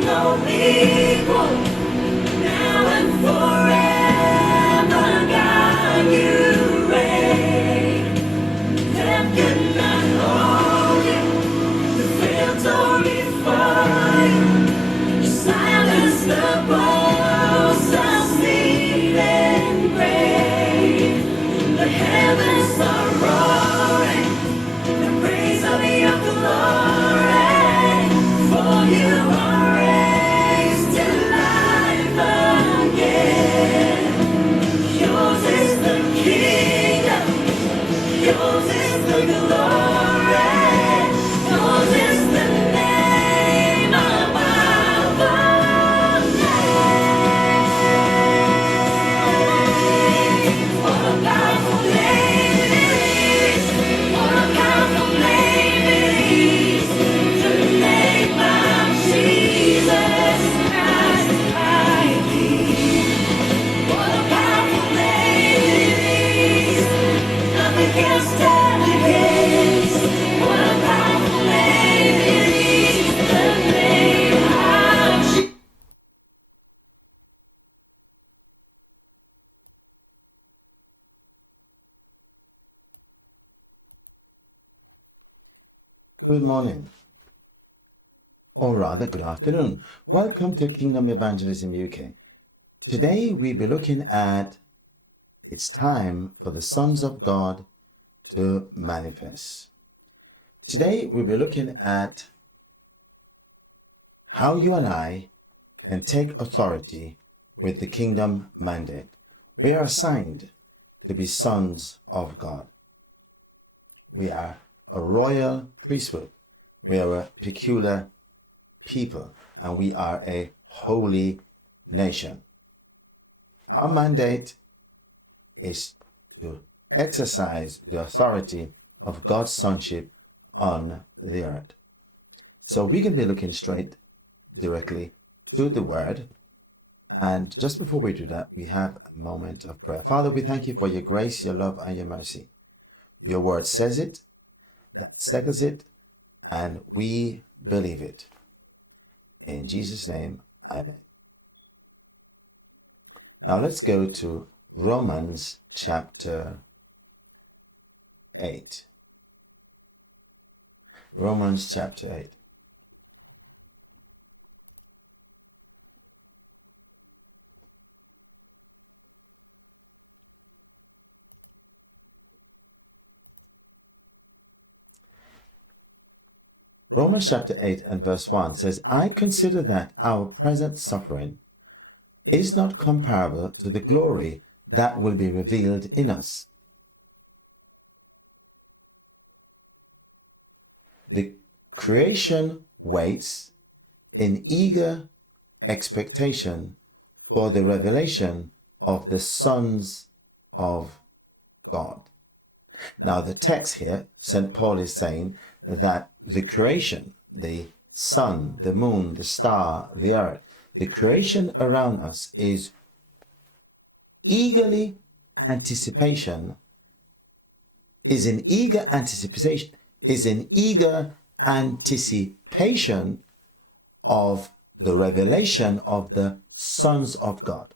no equal, now and forever, God, you reign. Death cannot hold you, the victory for you. You silence the boast of sin and grave. The heavens are roaring, the praise of your glory, for you are raised to life again. Yours is the kingdom, yours is the glory, yours is the name above all names. What a powerful name it is! What a powerful name it is! The name of Jesus Christ, my King. What a powerful name it is! Nothing can stand against. What a powerful name it is! The name of Jesus. Good morning, or rather good afternoon. Welcome to Kingdom Evangelism UK. Today we'll be looking at it's time for the sons of God to manifest. Today we'll be looking at how you and I can take authority with the kingdom mandate. We are assigned to be sons of God. We are a royal priesthood. We are a peculiar people, and we are a holy nation. Our mandate is to exercise the authority of God's sonship on the earth. So we can be looking straight, directly to the word. And just before we do that, we have a moment of prayer. Father, we thank you for your grace, your love, and your mercy. Your word says it, that settles it, and we believe it. In Jesus' name, amen. Now let's go to Romans chapter 8. Romans chapter 8. Romans chapter 8 and verse 1 says, I consider that our present suffering is not comparable to the glory that will be revealed in us. The creation waits in eager expectation for the revelation of the sons of God. Now the text here, St. Paul is saying that the creation, the sun, the moon, the star, the earth, the creation around us is in eager anticipation of the revelation of the sons of God.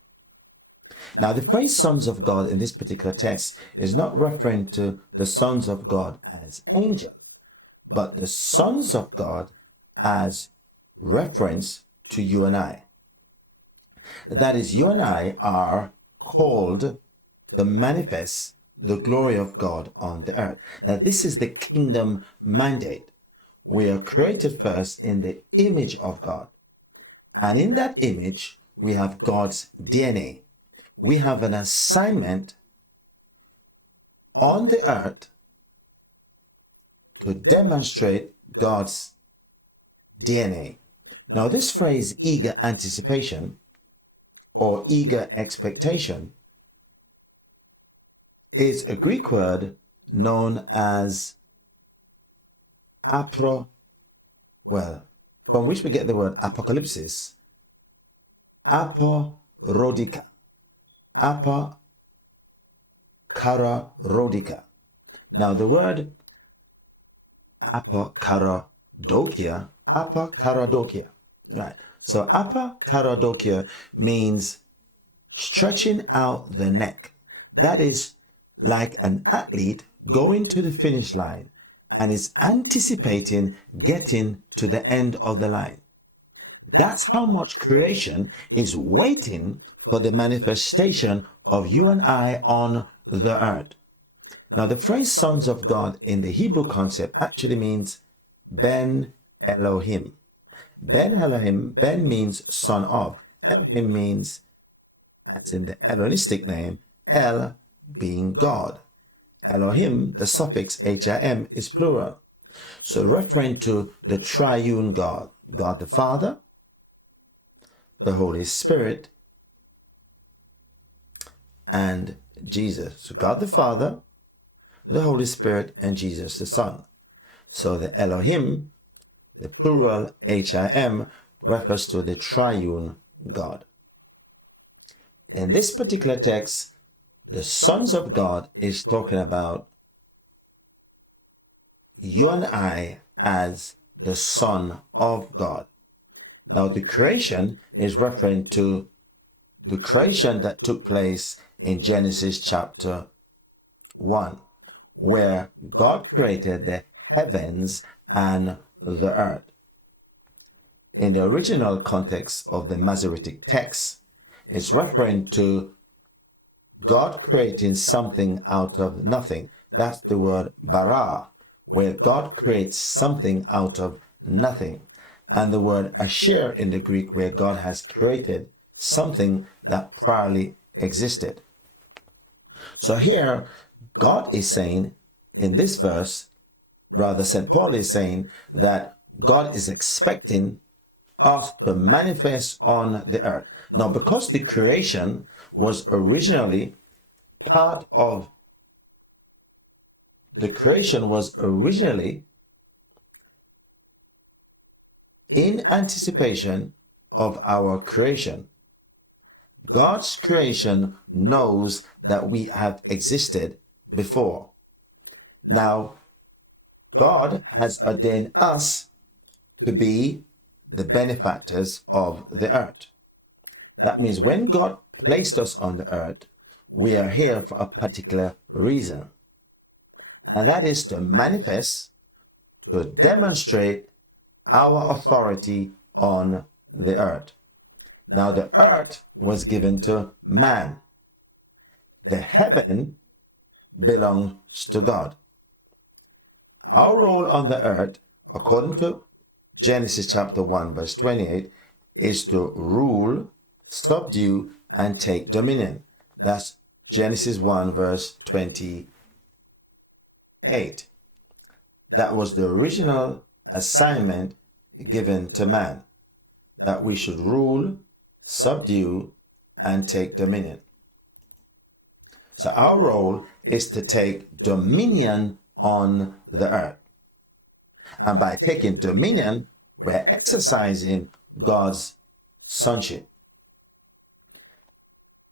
Now, the phrase sons of God in this particular text is not referring to the sons of God as angels, but the sons of God as reference to you and I. That is, you and I are called to manifest the glory of God on the earth. Now, this is the kingdom mandate. We are created first in the image of God. And in that image, we have God's DNA. We have an assignment on the earth to demonstrate God's DNA. Now, this phrase, eager anticipation or eager expectation, is a Greek word known as from which we get the word apocalypsis, aporodica, apokarorodica. Now the word apokaradokia, right? So apakaradokia means stretching out the neck. That is like an athlete going to the finish line and is anticipating getting to the end of the line. That's how much creation is waiting for the manifestation of you and I on the earth. Now, the phrase sons of God in the Hebrew concept actually means Ben Elohim. Ben Elohim, Ben means son of. Elohim means, as in the Hellenistic name, El being God. Elohim, the suffix HIM, is plural. So referring to the triune God, God the Father, the Holy Spirit, and Jesus. So God the Father, the Holy Spirit, and Jesus the Son. So the Elohim, the plural HIM, refers to the triune God. In this particular text, the sons of God is talking about you and I as the son of God. Now, the creation is referring to the creation that took place in Genesis chapter 1, where God created the heavens and the earth. In the original context of the Masoretic text, it's referring to God creating something out of nothing. That's the word bara, where God creates something out of nothing. And the word asher in the Greek, where God has created something that priorly existed. So here, God is saying in this verse, rather St. Paul is saying that God is expecting us to manifest on the earth. Now, because the creation was originally part of the creation was originally in anticipation of our creation. God's creation knows that we have existed before. Now, God has ordained us to be the benefactors of the earth. That means when God placed us on the earth, we are here for a particular reason. And that is to manifest, to demonstrate our authority on the earth. Now, the earth was given to man. The heaven belongs to God. Our role on the earth, according to Genesis chapter 1, verse 28, is to rule, subdue, and take dominion. That's Genesis 1, verse 28. That was the original assignment given to man, that we should rule, subdue, and take dominion. So our role is to take dominion on the earth. And by taking dominion, we're exercising God's sonship.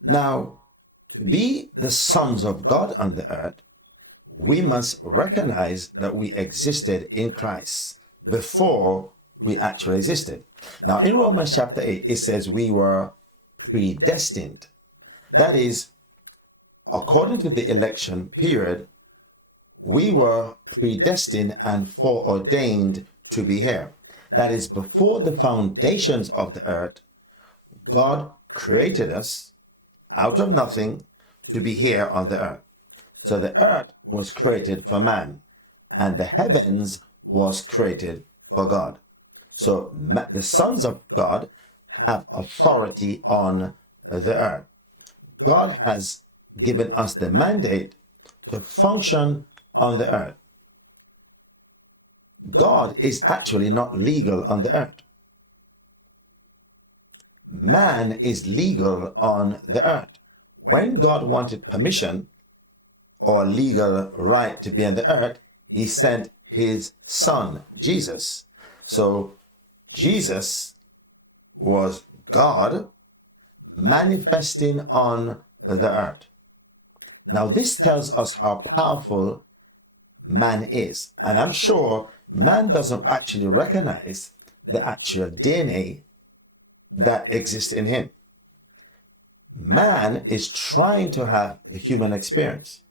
Now, to be the sons of God on the earth, we must recognize that we existed in Christ before we actually existed. Now, in Romans chapter 8, it says we were predestined. That is, according to the election period, we were predestined and foreordained to be here. That is, before the foundations of the earth, God created us out of nothing to be here on the earth. So the earth was created for man, and the heavens was created for God. So the sons of God have authority on the earth. God has given us the mandate to function on the earth. God is actually not legal on the earth. Man is legal on the earth. When God wanted permission or legal right to be on the earth, he sent his son, Jesus. So Jesus was God manifesting on the earth. Now, this tells us how powerful man is. And I'm sure man doesn't actually recognize the actual DNA that exists in him. Man is trying to have a human experience.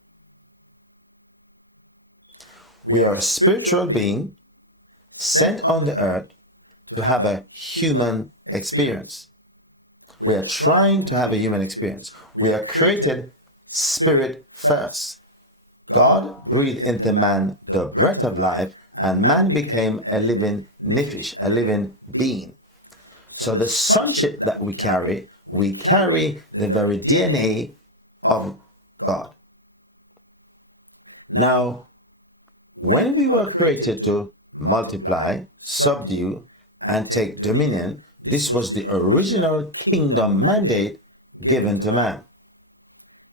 We are a spiritual being sent on the earth to have a human experience. We are trying to have a human experience. We are created spirit first. God breathed into man the breath of life, and man became a living nephesh, a living being. So the sonship that we carry the very DNA of God. Now, when we were created to multiply, subdue, and take dominion, this was the original kingdom mandate given to man.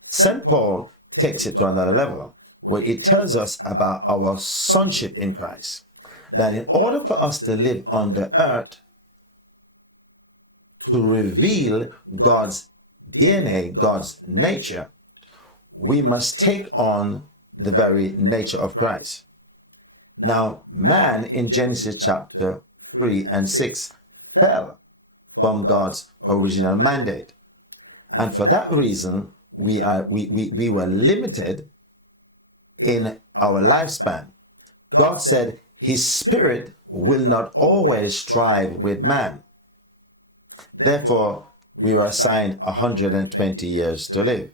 St. Paul takes it to another level, where he tells us about our sonship in Christ. That in order for us to live on the earth, to reveal God's DNA, God's nature, we must take on the very nature of Christ. Now, man in Genesis chapter 3 and 6 fell from God's original mandate. And for that reason, we were limited in our lifespan. God said his spirit will not always strive with man. Therefore, we were assigned 120 years to live.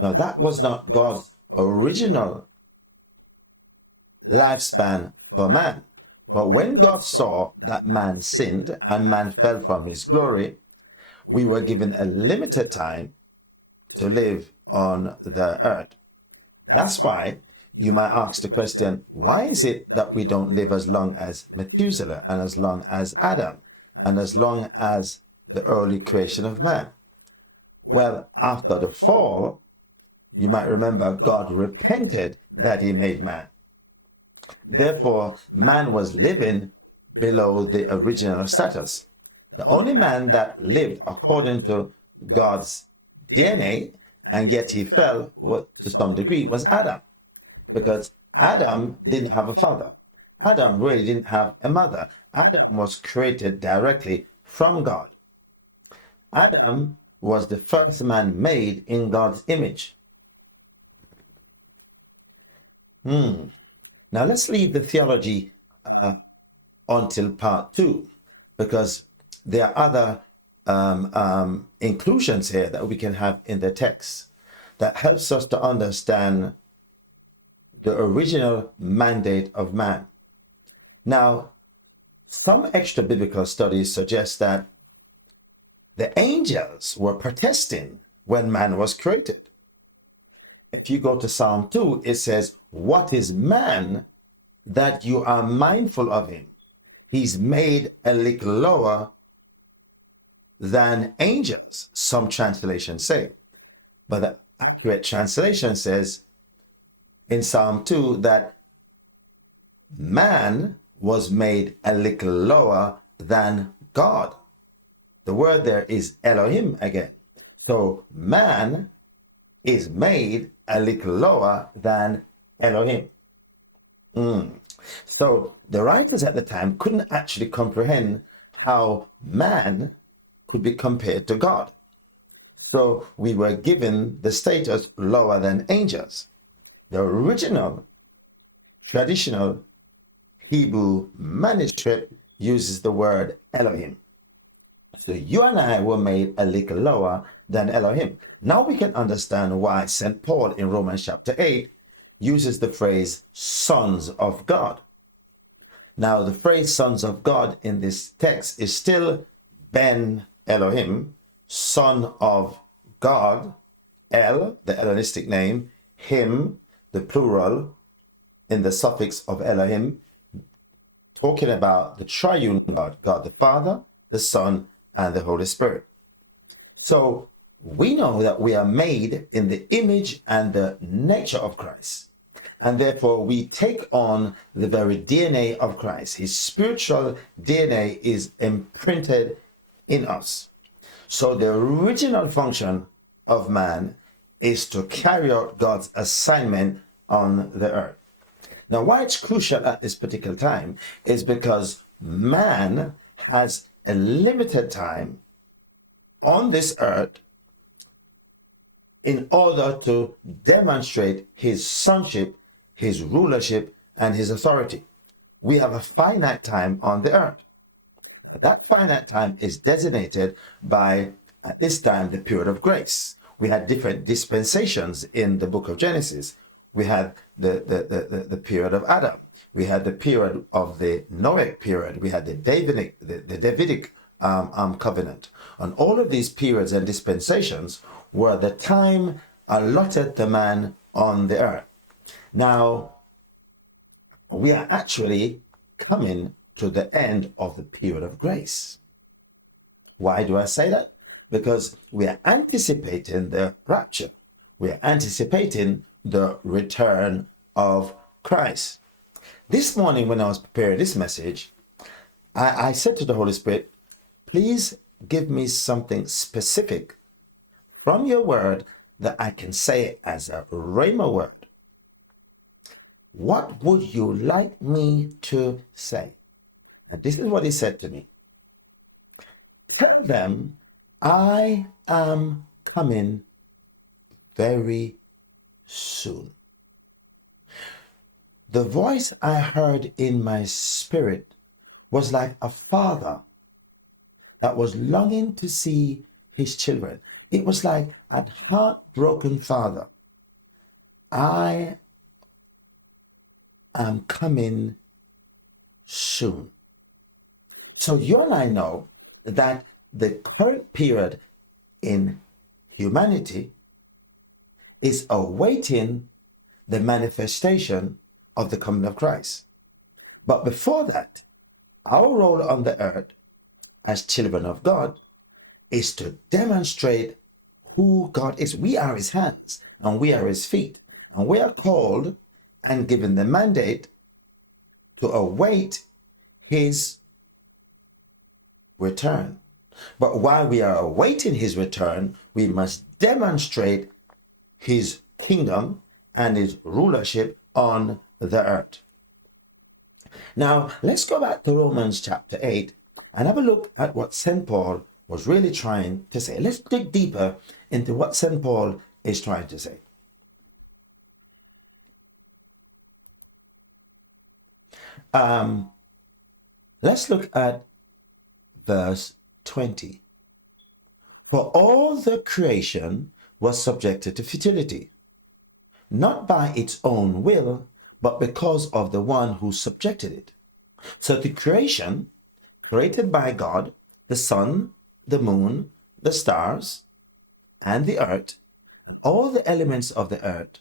Now, that was not God's original lifespan for man. But when God saw that man sinned and man fell from his glory, we were given a limited time to live on the earth. That's why you might ask the question, why is it that we don't live as long as Methuselah and as long as Adam and as long as the early creation of man? Well, after the fall, you might remember God repented that he made man. Therefore, man was living below the original status. The only man that lived according to God's DNA, and yet he fell to some degree, was Adam. Because Adam didn't have a father. Adam really didn't have a mother. Adam was created directly from God. Adam was the first man made in God's image. Now let's leave the theology until part 2, because there are other inclusions here that we can have in the text that helps us to understand the original mandate of man. Now, some extra biblical studies suggest that the angels were protesting when man was created. If you go to Psalm 2, it says, "What is man that you are mindful of him? He's made a little lower than angels," some translations say. But the accurate translation says in Psalm 2 that man was made a little lower than God. The word there is Elohim again. So man is made a little lower than Elohim. So the writers at the time couldn't actually comprehend how man could be compared to God. So we were given the status lower than angels. The original traditional Hebrew manuscript uses the word Elohim. So you and I were made a little lower than Elohim. Now we can understand why St. Paul in Romans chapter 8 uses the phrase sons of God. Now the phrase sons of God in this text is still Ben Elohim, son of God, El, the Hellenistic name, him, the plural, in the suffix of Elohim, talking about the triune God, God the Father, the Son, and the Holy Spirit. So we know that we are made in the image and the nature of Christ. And therefore we take on the very DNA of Christ. His spiritual DNA is imprinted in us. So the original function of man is to carry out God's assignment on the earth. Now, why it's crucial at this particular time is because man has a limited time on this earth in order to demonstrate his sonship, his rulership, and his authority. We have a finite time on the earth. That finite time is designated by, at this time, the period of grace. We had different dispensations in the book of Genesis. We had the period of Adam. We had the period of the Noahic period. We had the Davidic covenant. And all of these periods and dispensations were the time allotted to man on the earth. Now, we are actually coming to the end of the period of grace. Why do I say that? Because we are anticipating the rapture. We are anticipating the return of Christ. This morning, when I was preparing this message, I said to the Holy Spirit, please give me something specific from your word that I can say as a rhema word. What would you like me to say? And this is what he said to me. Tell them I am coming very soon. The voice I heard in my spirit was like a father that was longing to see his children. It was like a heartbroken father. I am coming soon. So you and I know that the current period in humanity is awaiting the manifestation of the coming of Christ. But before that, our role on the earth as children of God is to demonstrate who God is. We are his hands and we are his feet. And we are called and given the mandate to await his return. But while we are awaiting his return, we must demonstrate his kingdom and his rulership on the earth. Now, let's go back to Romans chapter 8 and have a look at what St. Paul was really trying to say. Let's dig deeper into what St. Paul is trying to say. Let's look at verse 20. For all the creation was subjected to futility, not by its own will, but because of the one who subjected it. So the creation, created by God, the sun, the moon, the stars, and the earth, and all the elements of the earth,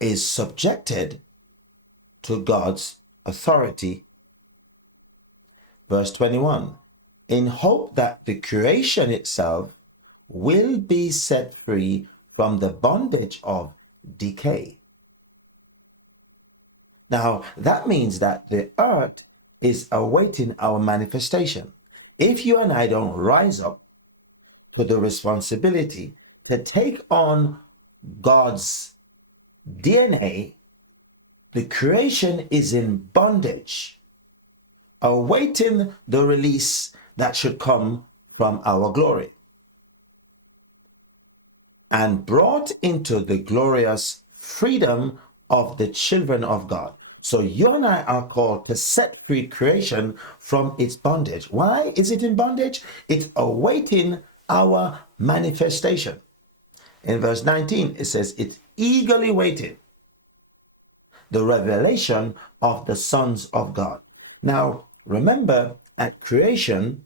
is subjected to God's authority. Verse 21, in hope that the creation itself will be set free from the bondage of decay. Now, that means that the earth is awaiting our manifestation. If you and I don't rise up to the responsibility to take on God's DNA, the creation is in bondage, awaiting the release that should come from our glory, and brought into the glorious freedom of the children of God. So you and I are called to set free creation from its bondage. Why is it in bondage? It's awaiting our manifestation. In verse 19, it says it's eagerly waiting the revelation of the sons of God. Now, remember, at creation,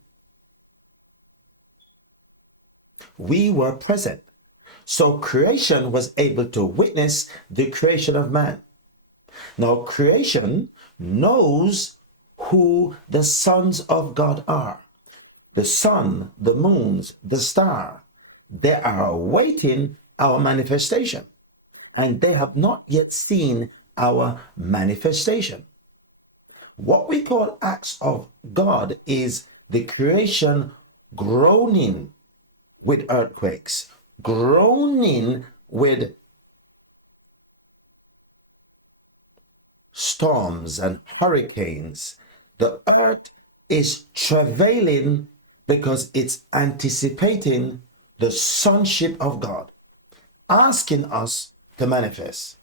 we were present. So creation was able to witness the creation of man. Now, creation knows who the sons of God are. The sun, the moons, the star, they are awaiting our manifestation. And they have not yet seen our manifestation. What we call acts of God is the creation groaning with earthquakes, groaning with storms and hurricanes. The earth is travailing because it's anticipating the sonship of God, asking us to manifest.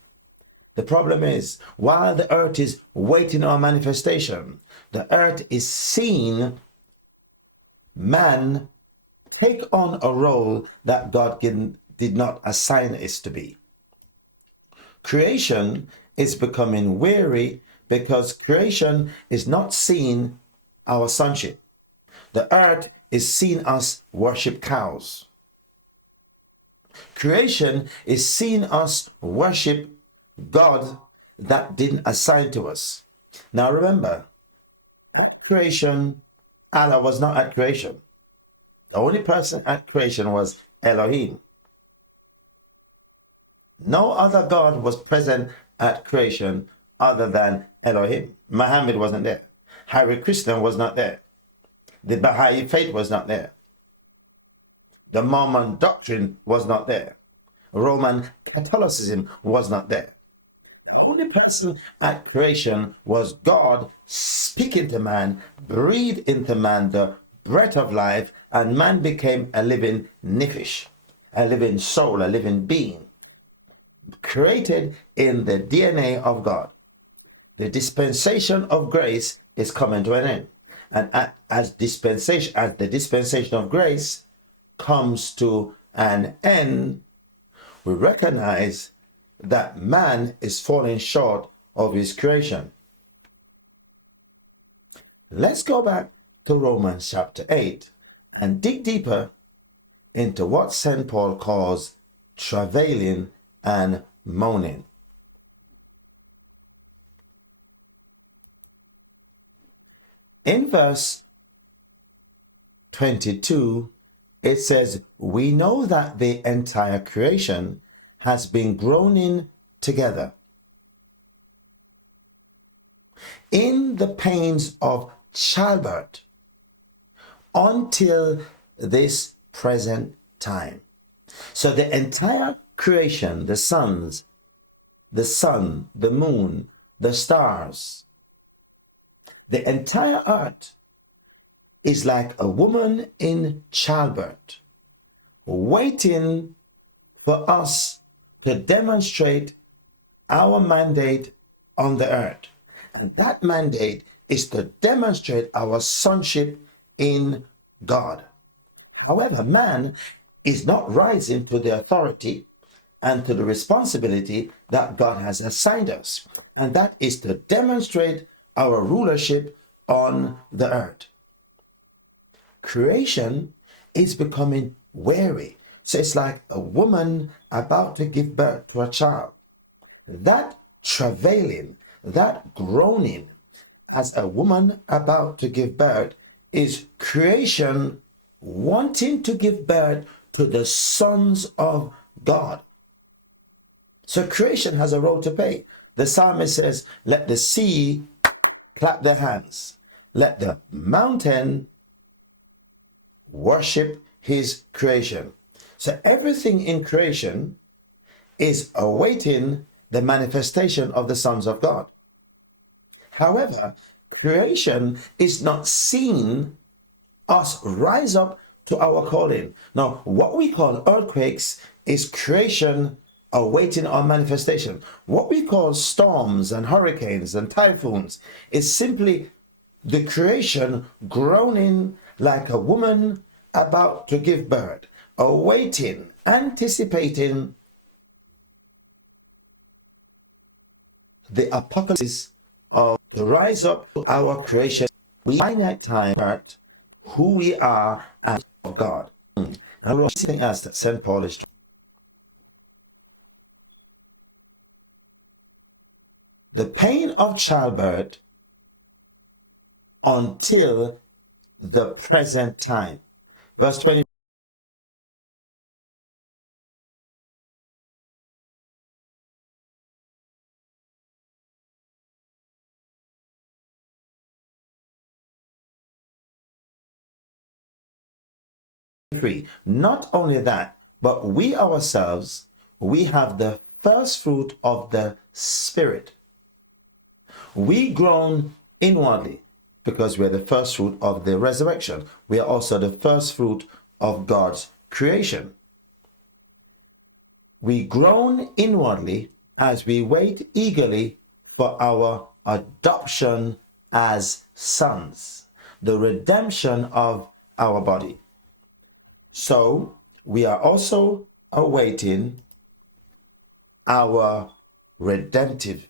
The problem is, while the earth is waiting on manifestation, the earth is seeing man take on a role that God did not assign it to be. Creation is becoming weary because creation is not seeing our sonship. The earth is seeing us worship cows. Creation is seeing us worship God that didn't assign to us. Now remember, at creation, Allah was not at creation. The only person at creation was Elohim. No other God was present at creation other than Elohim. Muhammad wasn't there. Hare Krishna was not there. The Baha'i faith was not there. The Mormon doctrine was not there. Roman Catholicism was not there. The only person at creation was God speaking to man, breathed into man the breath of life, and man became a living nefesh, a living soul, a living being, created in the DNA of God. The dispensation of grace is coming to an end. And as the dispensation of grace comes to an end, we recognize that man is falling short of his creation. Let's go back to Romans chapter 8 and dig deeper into what St. Paul calls travailing and moaning. In verse 22, it says, "We know that the entire creation has been groaning together in the pains of childbirth until this present time." So the entire creation, the sun, the moon, the stars, the entire earth is like a woman in childbirth, waiting for us to demonstrate our mandate on the earth. And that mandate is to demonstrate our sonship in God. However, man is not rising to the authority and to the responsibility that God has assigned us, and that is to demonstrate our rulership on the earth. Creation is becoming weary. So it's like a woman about to give birth to a child. That travailing, that groaning as a woman about to give birth is creation wanting to give birth to the sons of God. So creation has a role to play. The psalmist says, "Let the sea clap their hands. Let the mountain worship his creation." So everything in creation is awaiting the manifestation of the sons of God. However, creation is not seeing us rise up to our calling. Now, what we call earthquakes is creation awaiting our manifestation. What we call storms and hurricanes and typhoons is simply the creation groaning like a woman about to give birth, awaiting, anticipating the apocalypse of the rise up to our creation. We finite time who we are and of God. Now, something else that St. Paul is trying. The pain of childbirth until the present time. Verse 20. Not only that, but we ourselves, we have the first fruit of the Spirit. We groan inwardly because we're the first fruit of the resurrection. We are also the first fruit of God's creation. We groan inwardly as we wait eagerly for our adoption as sons, the redemption of our body. So we are also awaiting our redemptive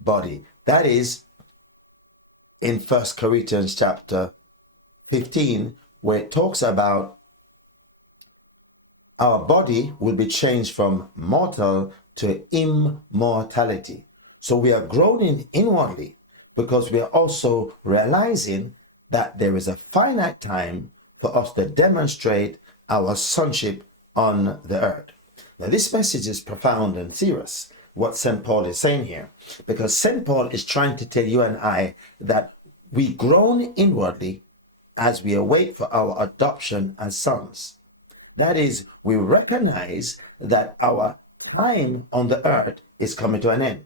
body. That is in 1 Corinthians chapter 15, where it talks about our body will be changed from mortal to immortality. So we are groaning inwardly because we are also realizing that there is a finite time for us to demonstrate our sonship on the earth. Now, this message is profound and serious, what St. Paul is saying here, because St. Paul is trying to tell you and I that we groan inwardly as we await for our adoption as sons. That is, we recognize that our time on the earth is coming to an end.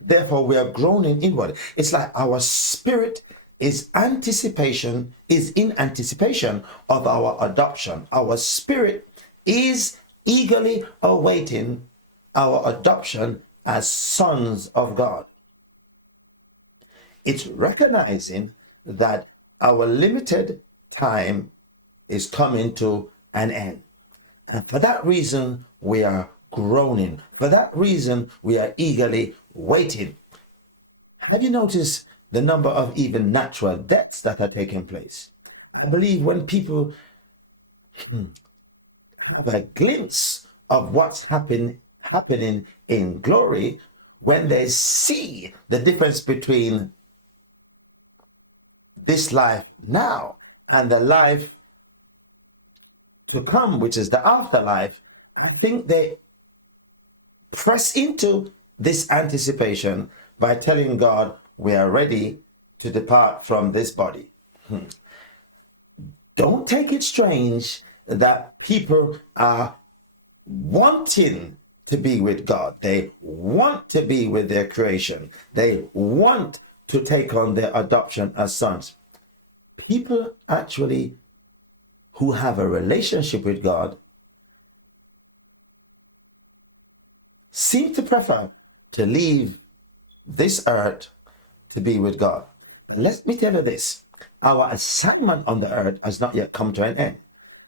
Therefore, we are groaning inward. It's like our spirit is in anticipation of our adoption. Our spirit is eagerly awaiting our adoption as sons of God. It's recognizing that our limited time is coming to an end. And for that reason, we are groaning. For that reason, we are eagerly waiting. Have you noticed the number of even natural deaths that are taking place? I believe when people have a glimpse of what's happening in glory, when they see the difference between this life now and the life to come, which is the afterlife, I think they press into this anticipation by telling God, we are ready to depart from this body. Don't take it strange that people are wanting to be with God. They want to be with their creation. They want to take on their adoption as sons. People actually who have a relationship with God seem to prefer to leave this earth to be with God. And let me tell you this, our assignment on the earth has not yet come to an end.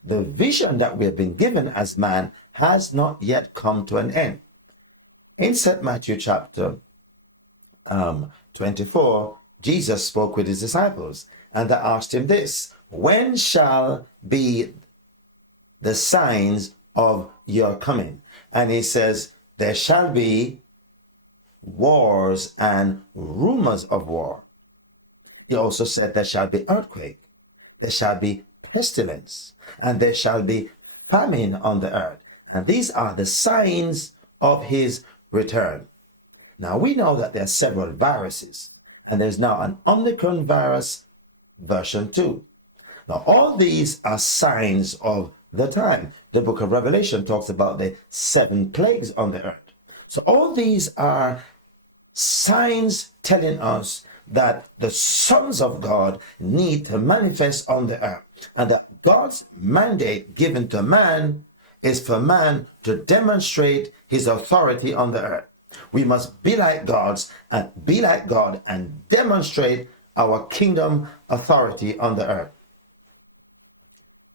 The vision that we have been given as man has not yet come to an end. In St. Matthew chapter 24, Jesus spoke with his disciples and they asked him this, when shall be the signs of your coming? And he says, there shall be wars and rumors of war. He also said there shall be earthquake, there shall be pestilence, and there shall be famine on the earth. And these are the signs of his return. Now we know that there are several viruses, and there's now an Omicron virus version 2. Now all these are signs of the time. The book of Revelation talks about the 7 plagues on the earth. So all these are signs telling us that the sons of God need to manifest on the earth, and that God's mandate given to man is for man to demonstrate his authority on the earth. We must be like God and demonstrate our kingdom authority on the earth.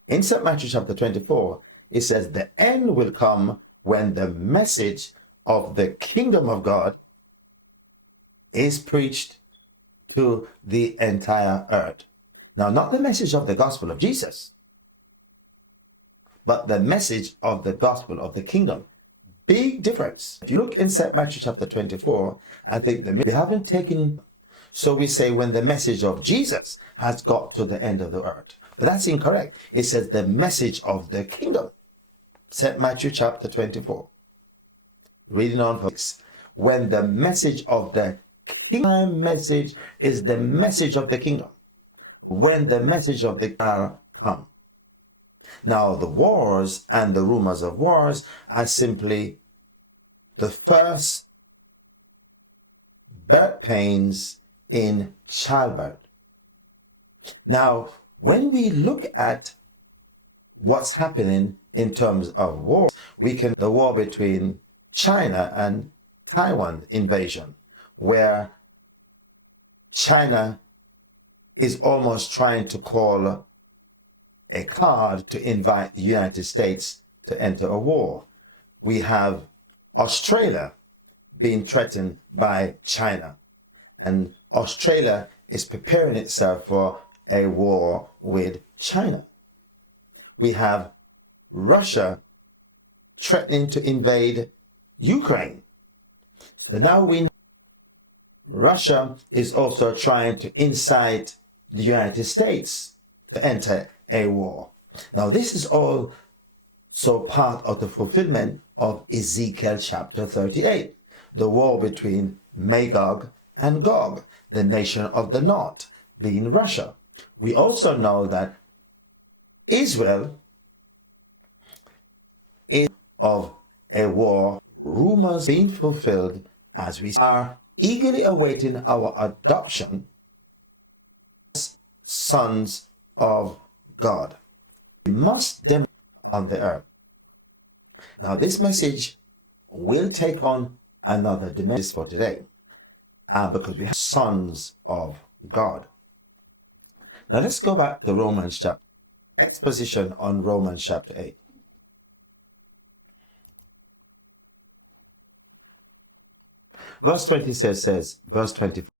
In St. Matthew chapter 24, it says the end will come when the message of the kingdom of God is preached to the entire earth. Now, not the message of the gospel of Jesus, but the message of the gospel of the kingdom. Big difference. If you look in St. Matthew chapter 24, I think we haven't taken, so we say when the message of Jesus has got to the end of the earth. But that's incorrect. It says the message of the kingdom. St. Matthew chapter 24. Reading on for when the message of the kingdom message is the message of the kingdom. When the message of the kingdom come. Now the wars and the rumors of wars are simply the first birth pains in childbirth. Now, when we look at what's happening in terms of war, the war between China and Taiwan invasion, where China is almost trying to call a card to invite the United States to enter a war. We have Australia being threatened by China, and Australia is preparing itself for a war with China. We have Russia threatening to invade Ukraine. So now we know Russia is also trying to incite the United States to enter a war. Now, this is all so part of the fulfillment of Ezekiel chapter 38, the war between Magog and Gog, the nation of the north, being Russia. We also know that Israel is of a war, rumors being fulfilled as we are eagerly awaiting our adoption as sons of God. We must demonstrate on the earth. Now, this message will take on another dimension for today, because we have sons of God. Now, let's go back to Romans chapter, exposition on Romans chapter 8. Verse 20 says, verse 24.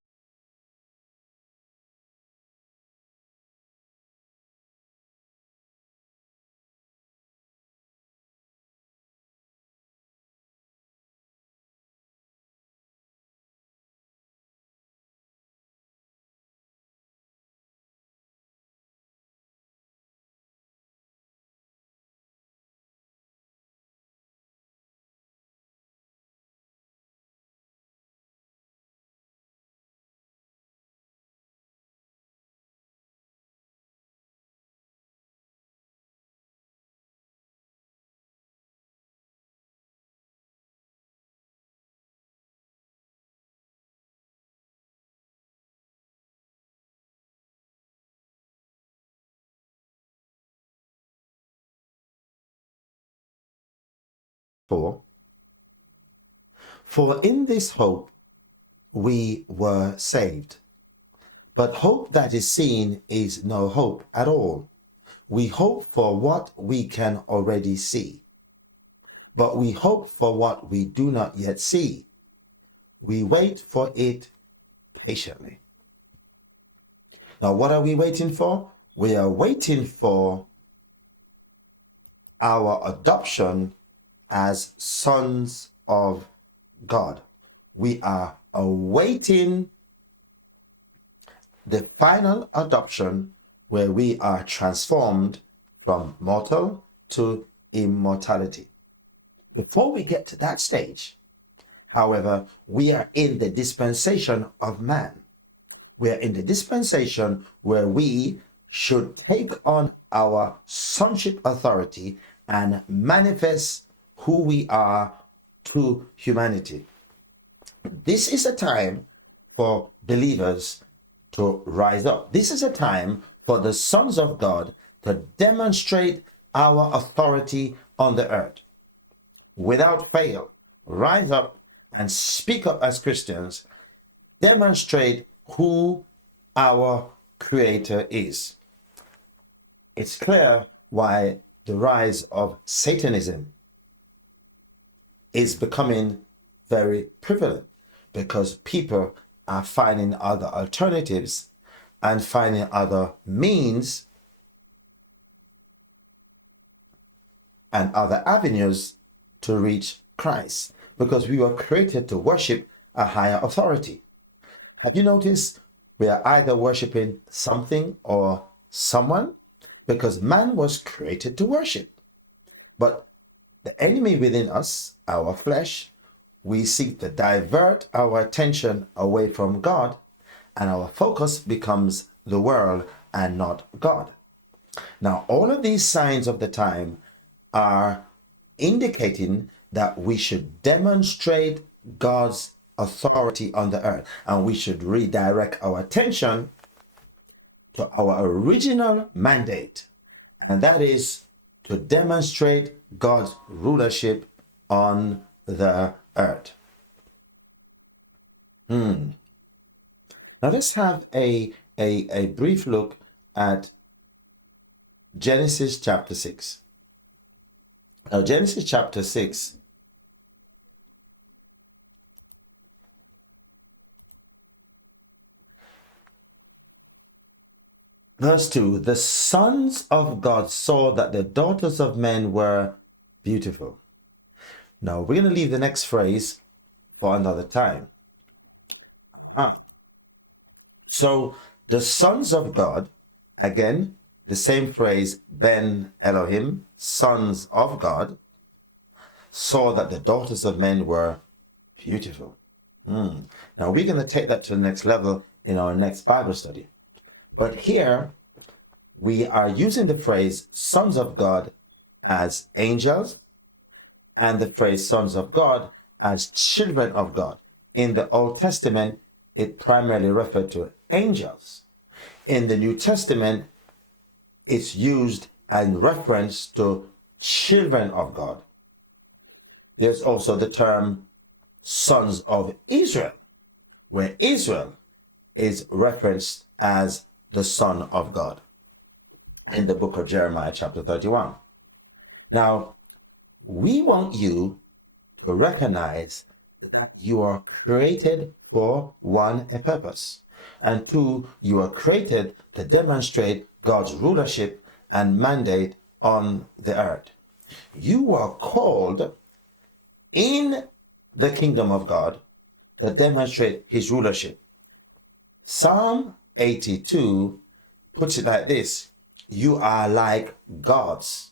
For in this hope we were saved. But hope that is seen is no hope at all. We hope for what we can already see. But we hope for what we do not yet see. We wait for it patiently. Now, what are we waiting for? We are waiting for our adoption as sons of God. We are awaiting the final adoption where we are transformed from mortal to immortality. Before we get to that stage, however, we are in the dispensation of man. We are in the dispensation where we should take on our sonship authority and manifest who we are to humanity. This is a time for believers to rise up. This is a time for the sons of God to demonstrate our authority on the earth. Without fail, rise up and speak up as Christians, demonstrate who our Creator is. It's clear why the rise of Satanism is becoming very prevalent, because people are finding other alternatives and finding other means and other avenues to reach Christ, because we were created to worship a higher authority. Have you noticed we are either worshiping something or someone? Because man was created to worship. But the enemy within us, our flesh, we seek to divert our attention away from God, and our focus becomes the world and not God. Now, all of these signs of the time are indicating that we should demonstrate God's authority on the earth, and we should redirect our attention to our original mandate, and that is to demonstrate God's rulership on the earth. Now let's have a brief look at Genesis chapter 6. Now, Genesis chapter 6, verse 2, the sons of God saw that the daughters of men were beautiful. Now, we're going to leave the next phrase for another time. So, the sons of God, again, the same phrase, Ben Elohim, sons of God, saw that the daughters of men were beautiful. Now, we're going to take that to the next level in our next Bible study. But here, we are using the phrase sons of God as angels and the phrase sons of God as children of God. In the Old Testament, it primarily referred to angels. In the New Testament, it's used in reference to children of God. There's also the term sons of Israel, where Israel is referenced as the son of God in the book of Jeremiah chapter 31. Now, we want you to recognize that you are created for one, a purpose, and two, you are created to demonstrate God's rulership and mandate on the earth. You are called in the kingdom of God to demonstrate his rulership. Psalm 82 puts it like this: you are like gods.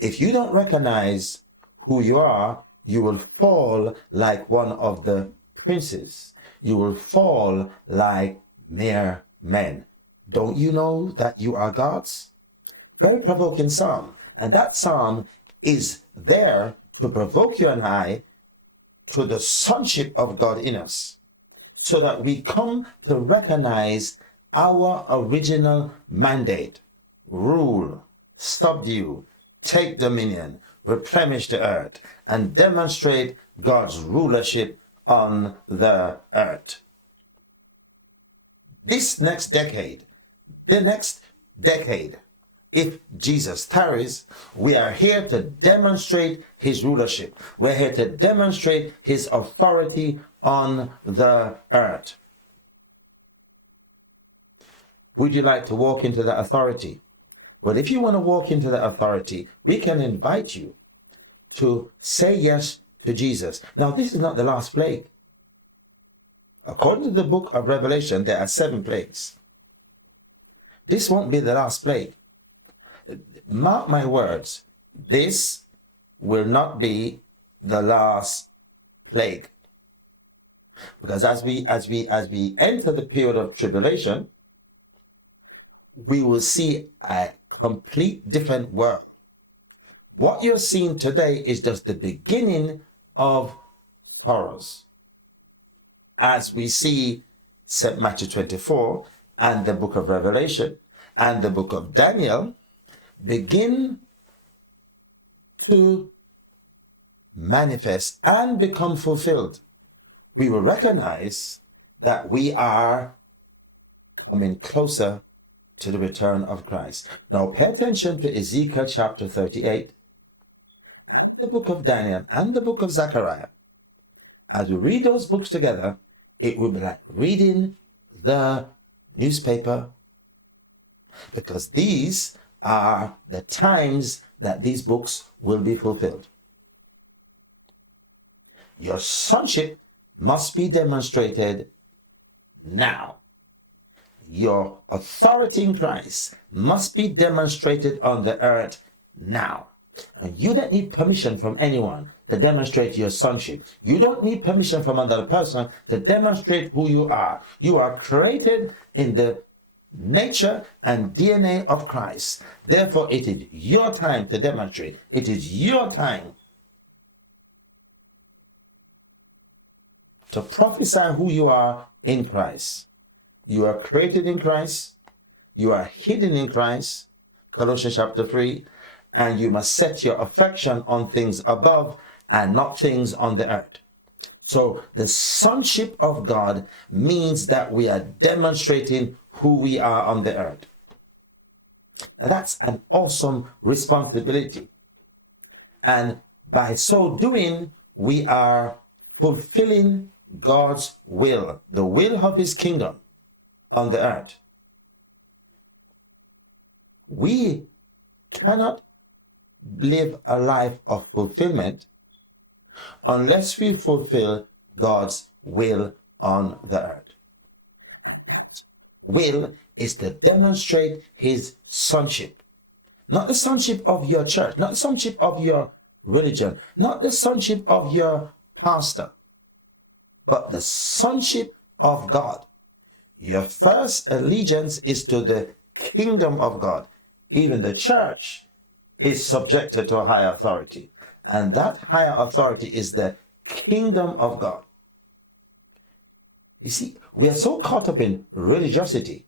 If you don't recognize who you are, you will fall like one of the princes. You will fall like mere men. Don't you know that you are gods? Very provoking psalm. And that psalm is there to provoke you and I to the sonship of God in us, so that we come to recognize our original mandate: rule, subdue, take dominion, replenish the earth, and demonstrate God's rulership on the earth. This next decade, the next decade, if Jesus tarries, we are here to demonstrate his rulership. We're here to demonstrate his authority on the earth. Would you like to walk into that authority? Well, if you want to walk into that authority, we can invite you to say yes to Jesus. Now, this is not the last plague. According to the book of Revelation, there are 7 plagues. This won't be the last plague. Mark my words, this will not be the last plague. Because as we enter the period of tribulation, we will see a complete different world. What you're seeing today is just the beginning of horrors. As we see St. Matthew 24 and the book of Revelation and the book of Daniel begin to manifest and become fulfilled, we will recognize that we are coming closer to the return of Christ. Now pay attention to Ezekiel chapter 38, the book of Daniel and the book of Zechariah. As we read those books together, it will be like reading the newspaper, because these are the times that these books will be fulfilled. Your sonship must be demonstrated now. Your authority in Christ must be demonstrated on the earth now. And you don't need permission from anyone to demonstrate your sonship. You don't need permission from another person to demonstrate who you are. You are created in the nature and DNA of Christ. Therefore, it is your time to demonstrate. It is your time to prophesy who you are in Christ. You are created in Christ. You are hidden in Christ. Colossians chapter 3. And you must set your affection on things above and not things on the earth. So the sonship of God means that we are demonstrating who we are on the earth. And that's an awesome responsibility. And by so doing, we are fulfilling God's will, the will of his kingdom on the earth. We cannot live a life of fulfillment unless we fulfill God's will on the earth. Will is to demonstrate his sonship. Not the sonship of your church, not the sonship of your religion, not the sonship of your pastor, but the sonship of God. Your first allegiance is to the kingdom of God. Even the church is subjected to a higher authority. And that higher authority is the kingdom of God. You see, we are so caught up in religiosity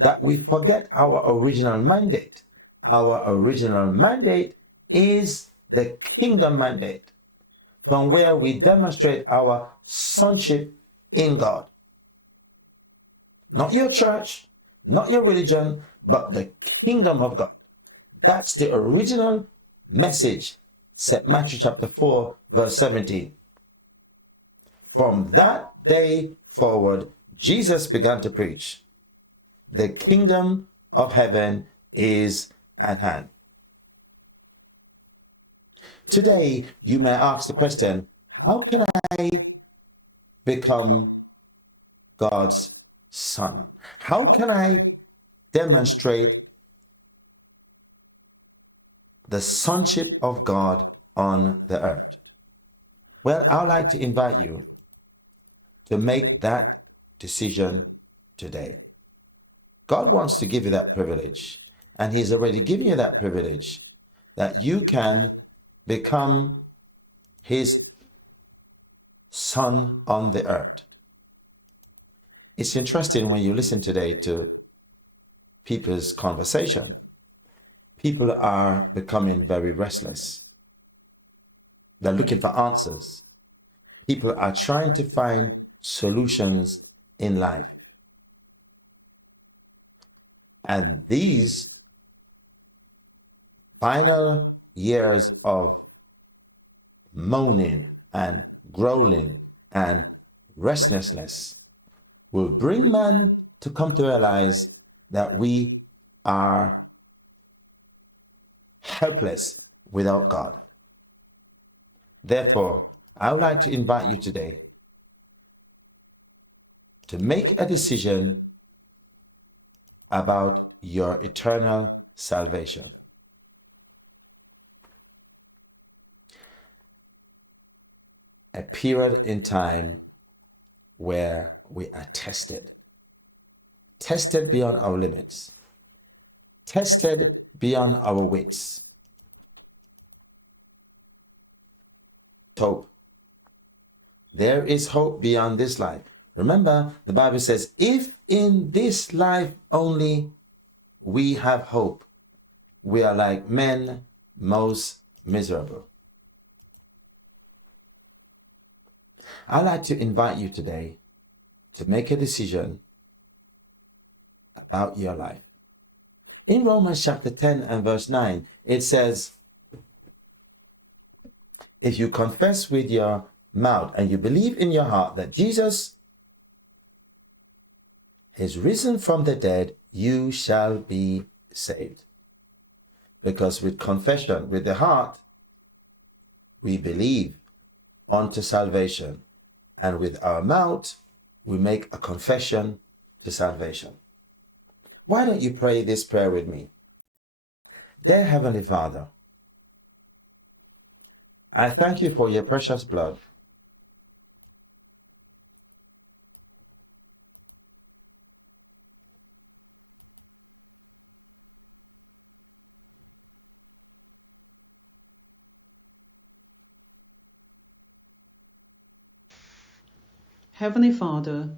that we forget our original mandate. Our original mandate is the kingdom mandate, from where we demonstrate our sonship in God. Not your church, not your religion, but the kingdom of God. That's the original message, set Matthew chapter 4, verse 17. From that day forward, Jesus began to preach, the kingdom of heaven is at hand. Today, you may ask the question, how can I become God's son? How can I demonstrate the sonship of God on the earth? Well, I'd like to invite you to make that decision today. God wants to give you that privilege, and he's already given you that privilege, that you can become his son on the earth. It's interesting when you listen today to people's conversation. People are becoming very restless. They're looking for answers. People are trying to find solutions in life. And these final years of moaning and growling and restlessness will bring man to come to realize that we are helpless without God. Therefore, I would like to invite you today to make a decision about your eternal salvation. A period in time where we are tested beyond our limits, tested beyond our wits. Hope. There is hope beyond this life. Remember, the Bible says, if in this life only we have hope, we are like men most miserable. I'd like to invite you today to make a decision about your life. In Romans chapter 10 and verse 9, it says, if you confess with your mouth and you believe in your heart that Jesus is risen from the dead, you shall be saved. Because with confession, with the heart, we believe unto salvation. And with our mouth, we make a confession to salvation. Why don't you pray this prayer with me? Dear Heavenly Father, I thank you for your precious blood. Heavenly Father,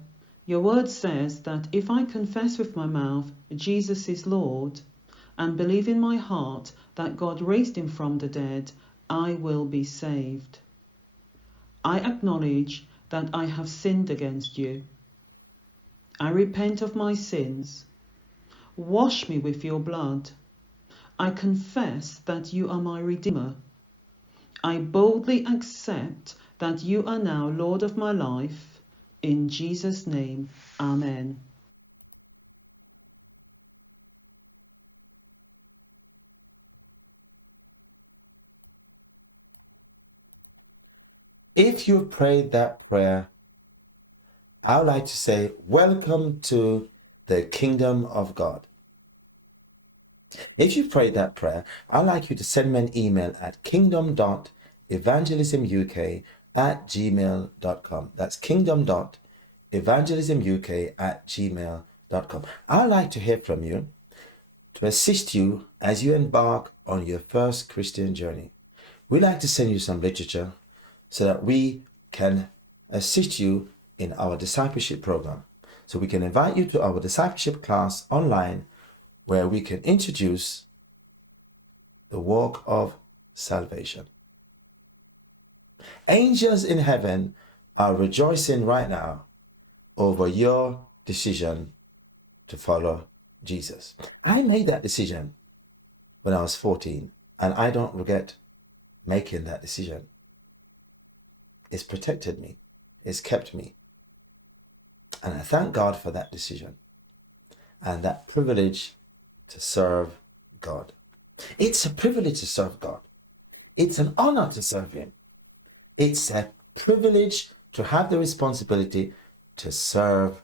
Your word says that if I confess with my mouth Jesus is Lord and believe in my heart that God raised him from the dead, I will be saved. I acknowledge that I have sinned against you. I repent of my sins. Wash me with your blood. I confess that you are my Redeemer. I boldly accept that you are now Lord of my life. In Jesus' name, Amen. If you prayed that prayer, I would like to say, welcome to the kingdom of God. If you prayed that prayer, I'd like you to send me an email at kingdom.evangelismuk@gmail.com. That's kingdom.evangelismuk@gmail.com. I'd like to hear from you to assist you as you embark on your first Christian journey. We'd like to send you some literature so that we can assist you in our discipleship program. So we can invite you to our discipleship class online where we can introduce the walk of salvation. Angels in heaven are rejoicing right now over your decision to follow Jesus. I made that decision when I was 14, and I don't regret making that decision. It's protected me. It's kept me. And I thank God for that decision and that privilege to serve God. It's a privilege to serve God. It's an honor to serve him. It's a privilege to have the responsibility to serve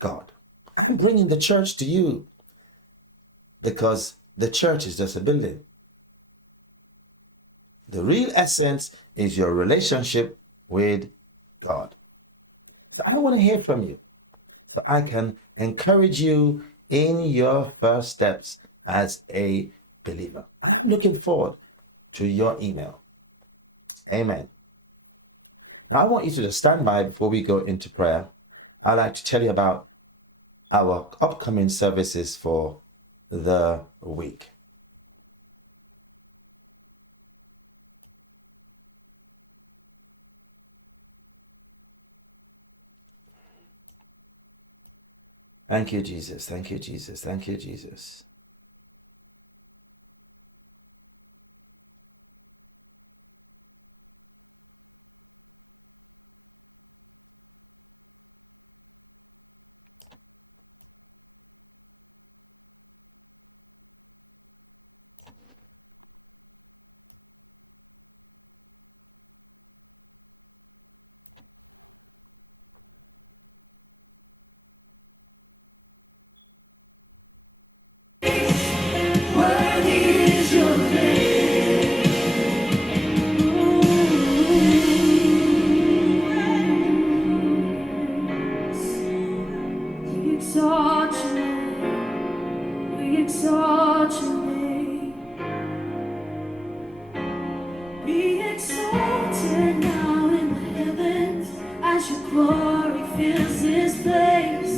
God. I'm bringing the church to you because the church is just a building. The real essence is your relationship with God. So I want to hear from you so I can encourage you in your first steps as a believer. I'm looking forward to your email. Amen. Now, I want you to just stand by before we go into prayer. I'd like to tell you about our upcoming services for the week. Thank you, Jesus. Thank you, Jesus. Thank you, Jesus. Worthy is your name. We exalt your name. We exalt your name. Be exalted now in the heavens as your glory fills this place.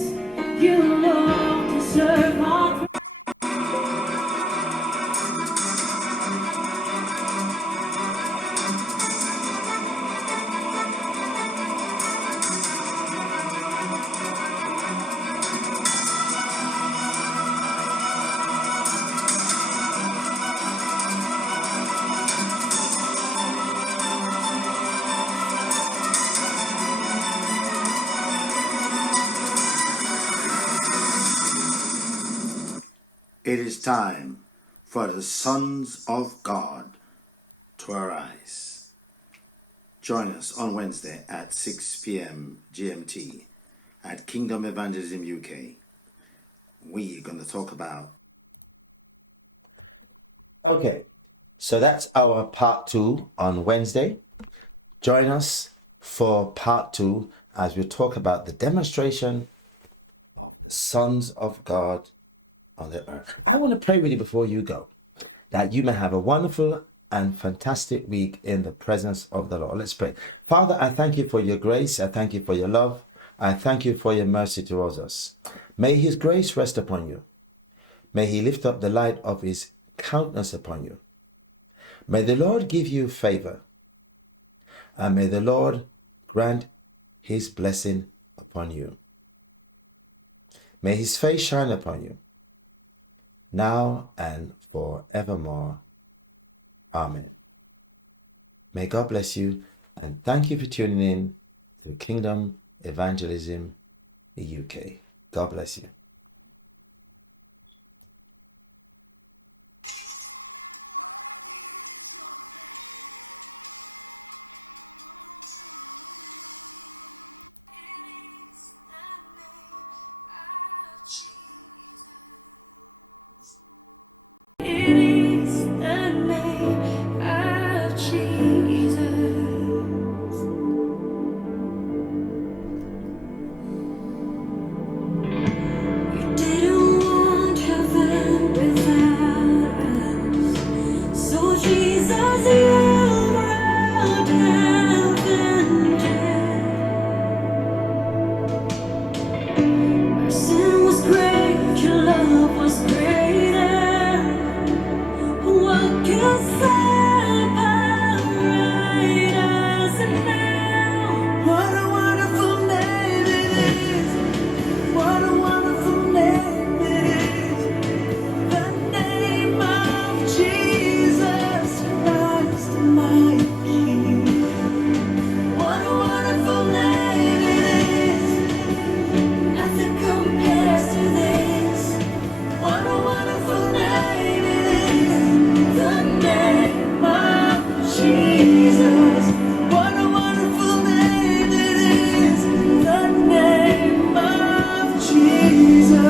You alone deserve all praise. It is time for the sons of God to arise. Join us on Wednesday at 6 p.m. GMT at Kingdom Evangelism UK. We're going to talk about. Okay, so that's our part 2 on Wednesday. Join us for part 2 as we talk about the demonstration of the sons of God on the earth. I want to pray with you before you go, that you may have a wonderful and fantastic week in the presence of the Lord. Let's pray. Father, I thank you for your grace. I thank you for your love. I thank you for your mercy towards us. May his grace rest upon you. May he lift up the light of his countenance upon you. May the Lord give you favor, and may the Lord grant his blessing upon you. May his face shine upon you, now and forevermore. Amen. May God bless you, and thank you for tuning in to Kingdom Evangelism UK. God bless you. It is the name of Jesus. You didn't want heaven without us, so Jesus, you brought heaven down. Our sin was great, your love was greater. What can separate us now? What a wonderful name it is. What a wonderful name it is. The name of Jesus Christ, my King. What a wonderful name it is. Nothing compares to this. What a wonderful name it is. The name of Jesus. What a wonderful name it is. The name of Jesus.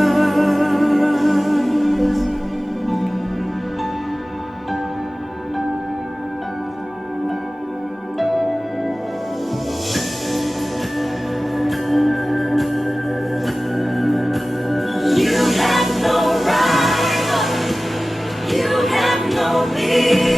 You have no rival. You have no me.